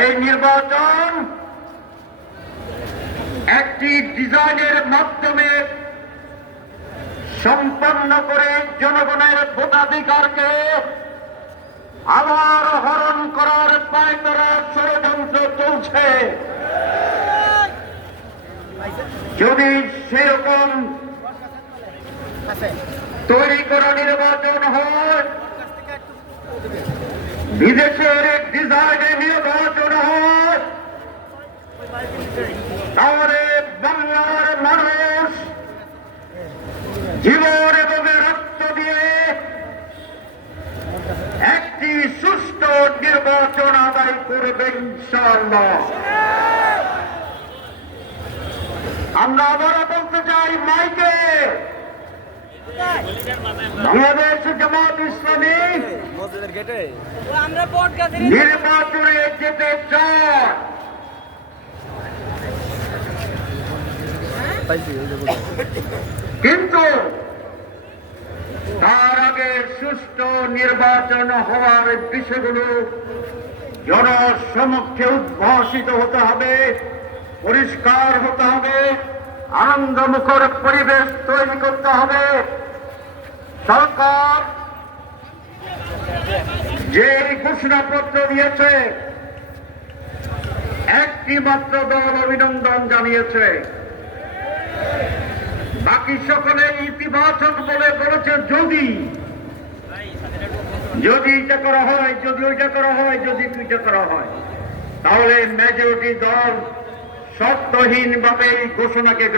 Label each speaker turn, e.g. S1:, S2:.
S1: এই নির্বাচন একটি ডিজাইনের মাধ্যমে সম্পন্ন করে জনগণের ভোটাধিকারকে আবার হরণ করার পায় করার ষড়যন্ত্র চলছে। যদি সেরকম তৈরি করা নির্বাচন হয়, বিদেশের ডিজাইনে নির্বাচন হয় তাহলে বাংলার মানুষ জীবন এবং রক্ত দিয়ে একটি সুষ্ঠু নির্বাচন আদায় করবে ইনশাআল্লাহ। আমরা আবারও বলতে চাই মাইকে। বাংলাদেশ জামাত ইসলামী নির্বাচনে যেতে চায়
S2: পাইছি ওই যে বলছি।
S1: কিন্তু তার আগে সুষ্ঠু নির্বাচন হওয়ার বিষয়গুলো জনসমক্ষে উদ্ভাসিত হতে হবে, পরিষ্কার হতে হবে, আনন্দমুখর পরিবেশ তৈরি করতে হবে। সরকার যে ঘোষণাপত্র দিয়েছে একটি মাত্র দল অভিনন্দন জানিয়েছে। বাকি সকলে ইতিবাচক বলে বলেছে, যদি। যদি এটা করা হয়, যদি ওইটা করা হয়, যদি দুইটা করা হয়, তাহলে মেজরিটি দল শর্তহীন ভাবে এই ঘোষণাকে